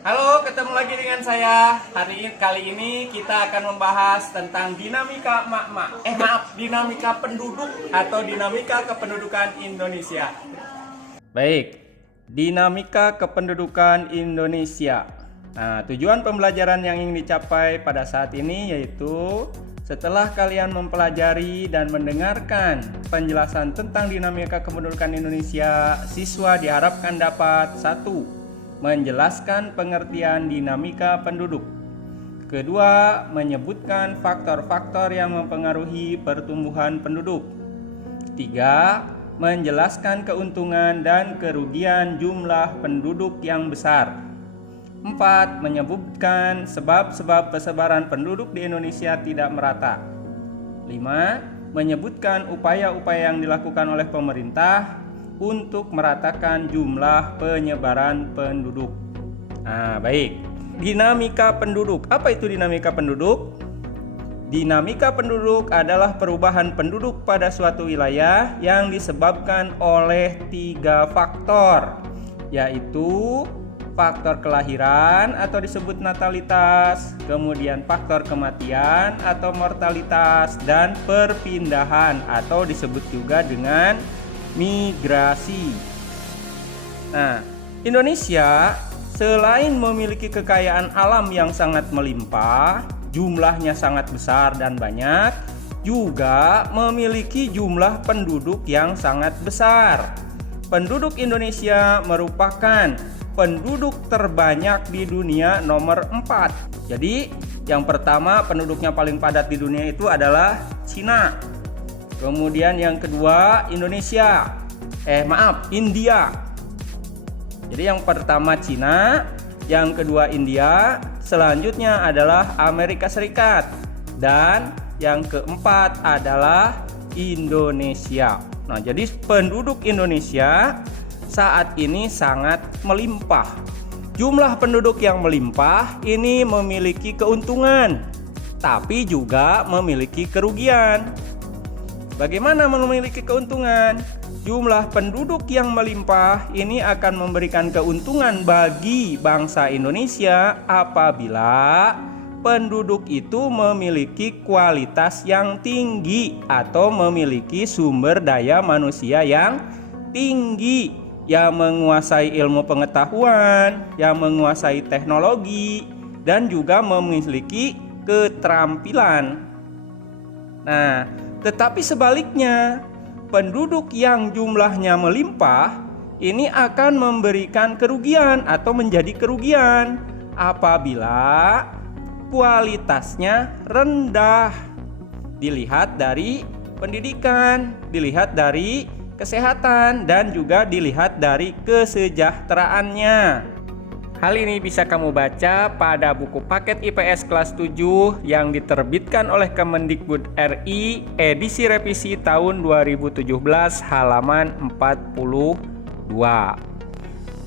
Halo, ketemu lagi dengan saya. Kali ini kita akan membahas tentang dinamika dinamika penduduk atau dinamika kependudukan Indonesia. Baik, dinamika kependudukan Indonesia. Nah, tujuan pembelajaran yang ingin dicapai pada saat ini yaitu setelah kalian mempelajari dan mendengarkan penjelasan tentang dinamika kependudukan Indonesia, siswa diharapkan dapat 1. Menjelaskan pengertian dinamika penduduk. Kedua, menyebutkan faktor-faktor yang mempengaruhi pertumbuhan penduduk. 3. Menjelaskan keuntungan dan kerugian jumlah penduduk yang besar. 4. Menyebutkan sebab-sebab persebaran penduduk di Indonesia tidak merata. 5. Menyebutkan upaya-upaya yang dilakukan oleh pemerintah untuk meratakan jumlah penyebaran penduduk. Nah, baik. Dinamika penduduk. Apa itu dinamika penduduk? Dinamika penduduk adalah perubahan penduduk pada suatu wilayah yang disebabkan oleh 3 faktor, yaitu faktor kelahiran atau disebut natalitas, kemudian faktor kematian atau mortalitas, dan perpindahan atau disebut juga dengan migrasi. Nah, Indonesia selain memiliki kekayaan alam yang sangat melimpah, jumlahnya sangat besar dan banyak, juga memiliki jumlah penduduk yang sangat besar. Penduduk Indonesia merupakan penduduk terbanyak di dunia nomor 4. Jadi, yang pertama penduduknya paling padat di dunia itu adalah Cina. Kemudian yang kedua India. Jadi yang pertama Cina, yang kedua India, selanjutnya adalah Amerika Serikat, dan yang keempat adalah Indonesia. Nah, jadi penduduk Indonesia saat ini sangat melimpah. Jumlah penduduk yang melimpah ini memiliki keuntungan, tapi juga memiliki kerugian. Bagaimana memiliki keuntungan? Jumlah penduduk yang melimpah ini akan memberikan keuntungan bagi bangsa Indonesia apabila penduduk itu memiliki kualitas yang tinggi atau memiliki sumber daya manusia yang tinggi, yang menguasai ilmu pengetahuan, yang menguasai teknologi, dan juga memiliki keterampilan. Nah, tetapi sebaliknya, penduduk yang jumlahnya melimpah ini akan memberikan kerugian atau menjadi kerugian apabila kualitasnya rendah. Dilihat dari pendidikan, dilihat dari kesehatan, dan juga dilihat dari kesejahteraannya. Hal ini bisa kamu baca pada buku paket IPS kelas 7 yang diterbitkan oleh Kemendikbud RI edisi revisi tahun 2017 halaman 42.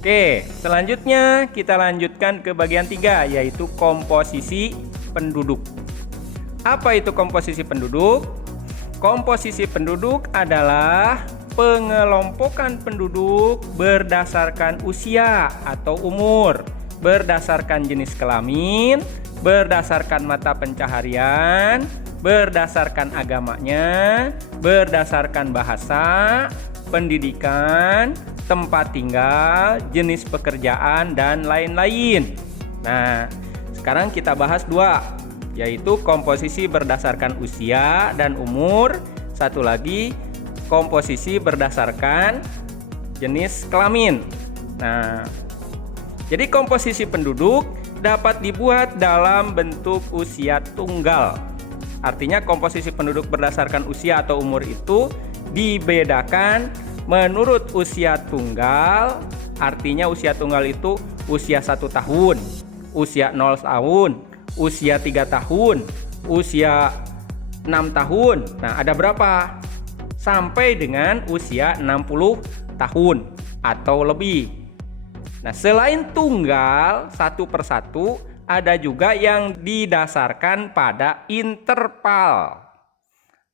Oke, selanjutnya kita lanjutkan ke bagian 3, yaitu komposisi penduduk. Apa itu komposisi penduduk? Komposisi penduduk adalah pengelompokan penduduk berdasarkan usia atau umur, berdasarkan jenis kelamin, berdasarkan mata pencaharian, berdasarkan agamanya, berdasarkan bahasa, pendidikan, tempat tinggal, jenis pekerjaan, dan lain-lain. Nah, sekarang kita bahas 2, yaitu komposisi berdasarkan usia dan umur. Satu lagi, komposisi berdasarkan jenis kelamin. Nah, jadi komposisi penduduk dapat dibuat dalam bentuk usia tunggal. Artinya komposisi penduduk berdasarkan usia atau umur itu dibedakan menurut usia tunggal. Artinya usia tunggal itu usia 1 tahun, usia 0 tahun, usia 3 tahun, usia 6 tahun. Nah, ada berapa? Sampai dengan usia 60 tahun atau lebih. Nah, selain tunggal satu persatu, ada juga yang didasarkan pada interval.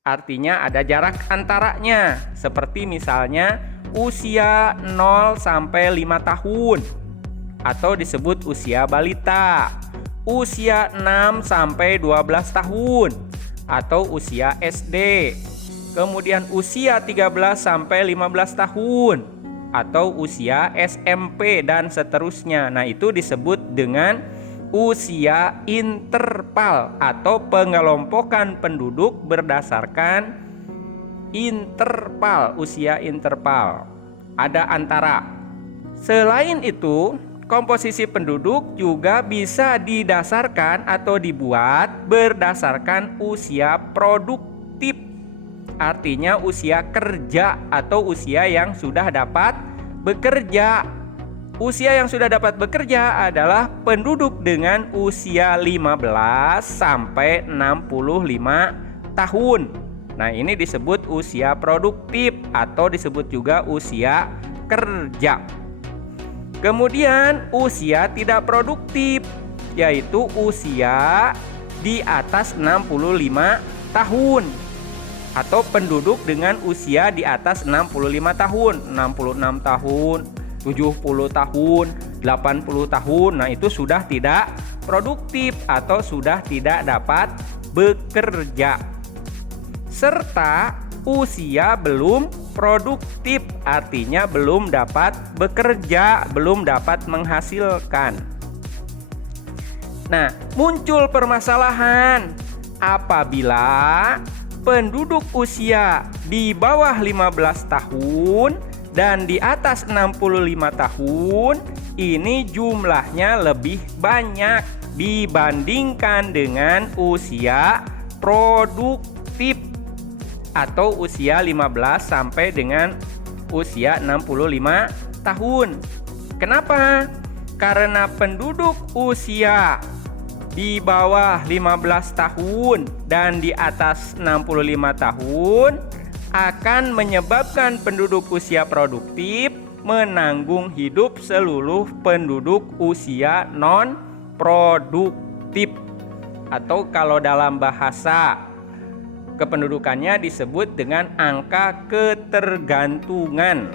Artinya ada jarak antaranya, seperti misalnya usia 0 sampai 5 tahun, atau disebut usia balita, usia 6 sampai 12 tahun atau usia SD, kemudian usia 13 sampai 15 tahun atau usia SMP dan seterusnya. Nah, itu disebut dengan usia interval atau pengelompokan penduduk berdasarkan interval, usia interval. Ada antara. Selain itu, komposisi penduduk juga bisa didasarkan atau dibuat berdasarkan usia produktif. Artinya usia kerja atau usia yang sudah dapat bekerja. Usia yang sudah dapat bekerja adalah penduduk dengan usia 15 sampai 65 tahun. Nah, ini disebut usia produktif atau disebut juga usia kerja. Kemudian usia tidak produktif, yaitu usia di atas 65 tahun atau penduduk dengan usia di atas 65 tahun, 66 tahun, 70 tahun, 80 tahun. Nah, itu sudah tidak produktif atau sudah tidak dapat bekerja. Serta usia belum produktif, artinya belum dapat bekerja, belum dapat menghasilkan. Nah, muncul permasalahan apabila penduduk usia di bawah 15 tahun dan di atas 65 tahun ini jumlahnya lebih banyak dibandingkan dengan usia produktif atau usia 15 sampai dengan usia 65 tahun. Kenapa? Karena penduduk usia di bawah 15 tahun dan di atas 65 tahun akan menyebabkan penduduk usia produktif menanggung hidup seluruh penduduk usia non-produktif, atau kalau dalam bahasa kependudukannya disebut dengan angka ketergantungan.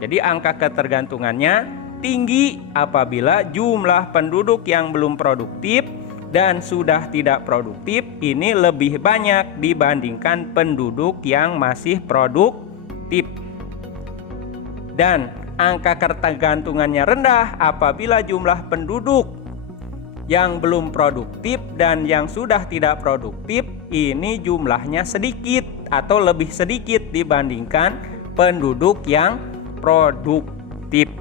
Jadi angka ketergantungannya tinggi apabila jumlah penduduk yang belum produktif dan sudah tidak produktif ini lebih banyak dibandingkan penduduk yang masih produktif. Dan angka ketergantungannya rendah apabila jumlah penduduk yang belum produktif dan yang sudah tidak produktif ini jumlahnya sedikit atau lebih sedikit dibandingkan penduduk yang produktif.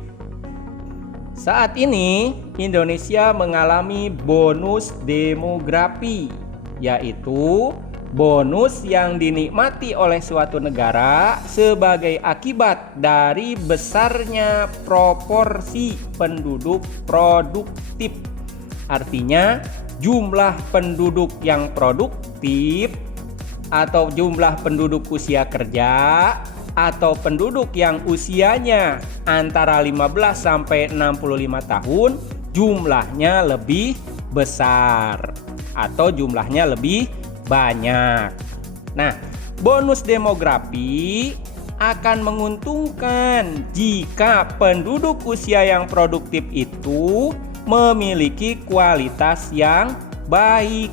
Saat ini Indonesia mengalami bonus demografi, yaitu bonus yang dinikmati oleh suatu negara sebagai akibat dari besarnya proporsi penduduk produktif. Artinya jumlah penduduk yang produktif atau jumlah penduduk usia kerja atau penduduk yang usianya antara 15 sampai 65 tahun jumlahnya lebih besar atau jumlahnya lebih banyak. Nah, bonus demografi akan menguntungkan jika penduduk usia yang produktif itu memiliki kualitas yang baik.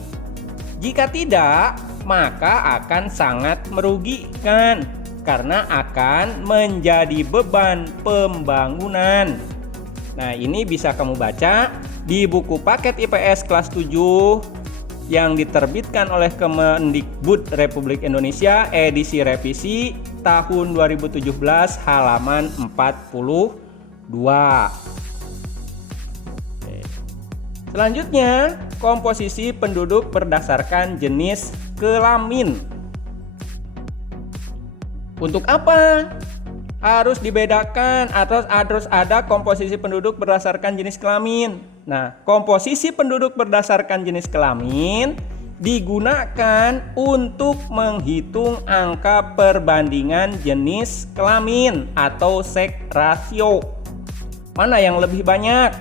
Jika tidak, maka akan sangat merugikan karena akan menjadi beban pembangunan. Nah, ini bisa kamu baca di buku paket IPS kelas 7 yang diterbitkan oleh Kemendikbud Republik Indonesia edisi revisi tahun 2017 halaman 42. Selanjutnya, komposisi penduduk berdasarkan jenis kelamin. Untuk apa harus dibedakan atau harus ada komposisi penduduk berdasarkan jenis kelamin? Nah, komposisi penduduk berdasarkan jenis kelamin digunakan untuk menghitung angka perbandingan jenis kelamin atau sex ratio. Mana yang lebih banyak?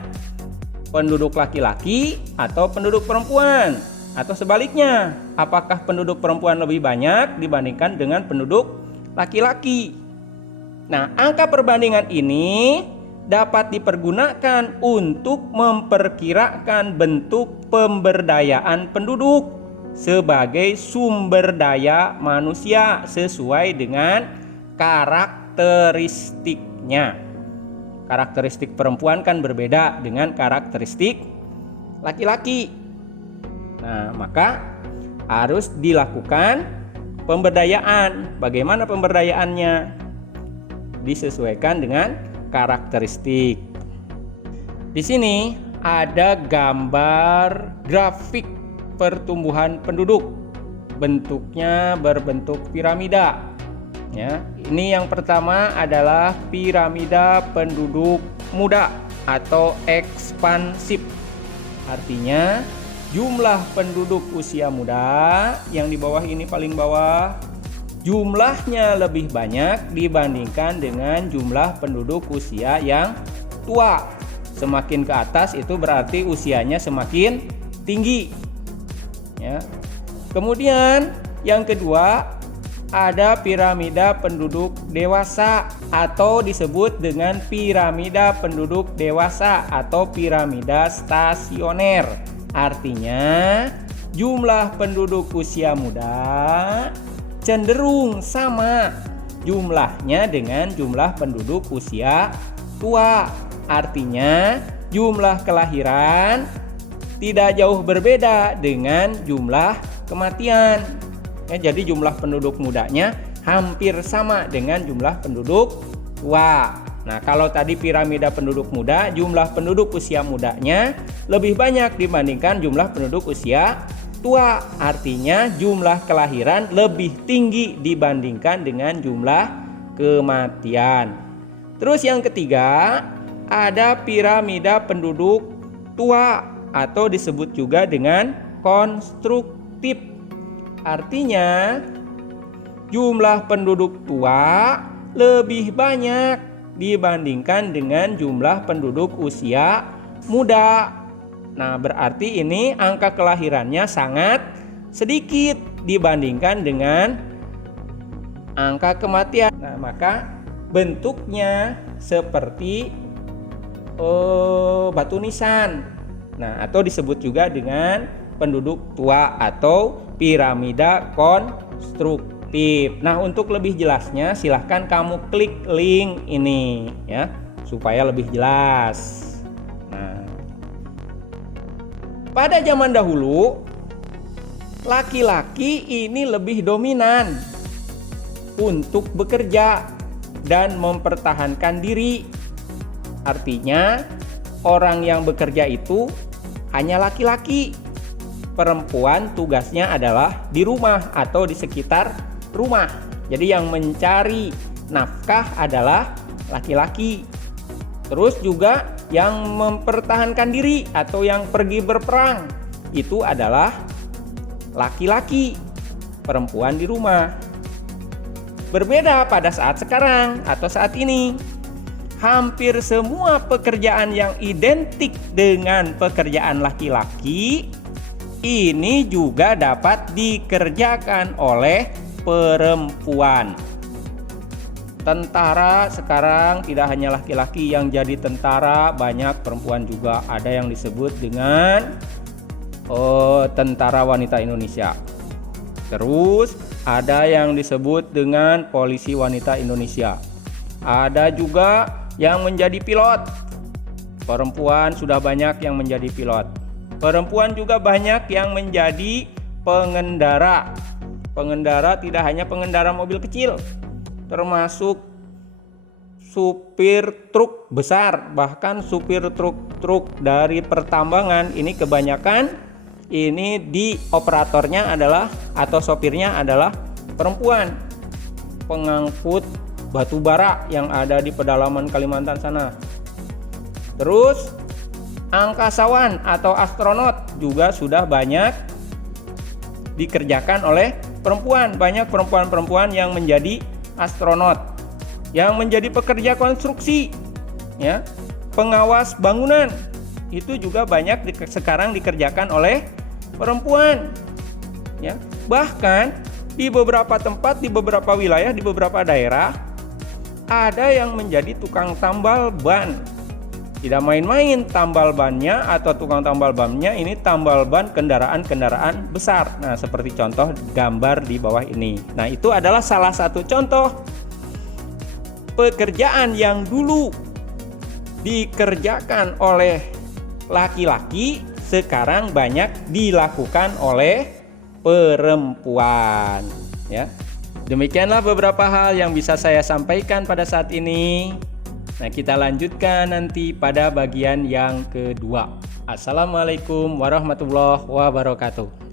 Penduduk laki-laki atau penduduk perempuan? Atau sebaliknya, apakah penduduk perempuan lebih banyak dibandingkan dengan penduduk laki-laki? Nah, angka perbandingan ini dapat dipergunakan untuk memperkirakan bentuk pemberdayaan penduduk sebagai sumber daya manusia sesuai dengan karakteristiknya. Karakteristik perempuan kan berbeda dengan karakteristik laki-laki. Nah, maka harus dilakukan pemberdayaan. Bagaimana pemberdayaannya? Disesuaikan dengan karakteristik. Di sini ada gambar grafik pertumbuhan penduduk. Bentuknya berbentuk piramida. Ya, ini yang pertama adalah piramida penduduk muda atau ekspansif. Artinya jumlah penduduk usia muda yang di bawah ini paling bawah jumlahnya lebih banyak dibandingkan dengan jumlah penduduk usia yang tua. Semakin ke atas itu berarti usianya semakin tinggi. Ya. Kemudian yang kedua ada piramida penduduk dewasa atau disebut dengan piramida penduduk dewasa atau piramida stasioner. Artinya jumlah penduduk usia muda cenderung sama jumlahnya dengan jumlah penduduk usia tua. Artinya jumlah kelahiran tidak jauh berbeda dengan jumlah kematian. Jadi jumlah penduduk mudanya hampir sama dengan jumlah penduduk tua. Nah, kalau tadi piramida penduduk muda, jumlah penduduk usia mudanya lebih banyak dibandingkan jumlah penduduk usia tua. Artinya jumlah kelahiran lebih tinggi dibandingkan dengan jumlah kematian. Terus yang ketiga, ada piramida penduduk tua atau disebut juga dengan konstruktif. Artinya jumlah penduduk tua lebih banyak dibandingkan dengan jumlah penduduk usia muda. Nah, berarti ini angka kelahirannya sangat sedikit dibandingkan dengan angka kematian. Nah, maka bentuknya seperti batu nisan. Nah, atau disebut juga dengan penduduk tua atau piramida konstruktif. Nah, untuk lebih jelasnya silahkan kamu klik link ini ya, supaya lebih jelas. Nah, pada zaman dahulu laki-laki ini lebih dominan untuk bekerja dan mempertahankan diri. Artinya orang yang bekerja itu hanya laki-laki. Perempuan tugasnya adalah di rumah atau di sekitar rumah. Jadi yang mencari nafkah adalah laki-laki. Terus juga yang mempertahankan diri atau yang pergi berperang itu adalah laki-laki. Perempuan di rumah. Berbeda pada saat sekarang atau saat ini. Hampir semua pekerjaan yang identik dengan pekerjaan laki-laki ini juga dapat dikerjakan oleh perempuan. Tentara sekarang tidak hanya laki-laki yang jadi tentara, banyak perempuan juga. Ada yang disebut dengan tentara wanita Indonesia. Terus ada yang disebut dengan polisi wanita Indonesia. Ada juga yang menjadi pilot. Perempuan sudah banyak yang menjadi pilot. Perempuan juga banyak yang menjadi pengendara. Pengendara tidak hanya pengendara mobil kecil, termasuk supir truk besar, bahkan supir truk dari pertambangan. Ini kebanyakan ini di operatornya adalah atau sopirnya adalah perempuan. Pengangkut batu bara yang ada di pedalaman Kalimantan sana. Terus angkasawan atau astronot juga sudah banyak dikerjakan oleh perempuan. Banyak perempuan-perempuan yang menjadi astronot, yang menjadi pekerja konstruksi, ya, pengawas bangunan. Itu juga banyak sekarang dikerjakan oleh perempuan. Ya, bahkan di beberapa tempat, di beberapa wilayah, di beberapa daerah ada yang menjadi tukang tambal ban. Tidak main-main tambal bannya atau tukang tambal bannya ini tambal ban kendaraan-kendaraan besar. Nah, seperti contoh gambar di bawah ini. Nah, itu adalah salah satu contoh pekerjaan yang dulu dikerjakan oleh laki-laki, sekarang banyak dilakukan oleh perempuan, ya. Demikianlah beberapa hal yang bisa saya sampaikan pada saat ini. Nah, kita lanjutkan nanti pada bagian yang kedua. Assalamualaikum warahmatullahi wabarakatuh.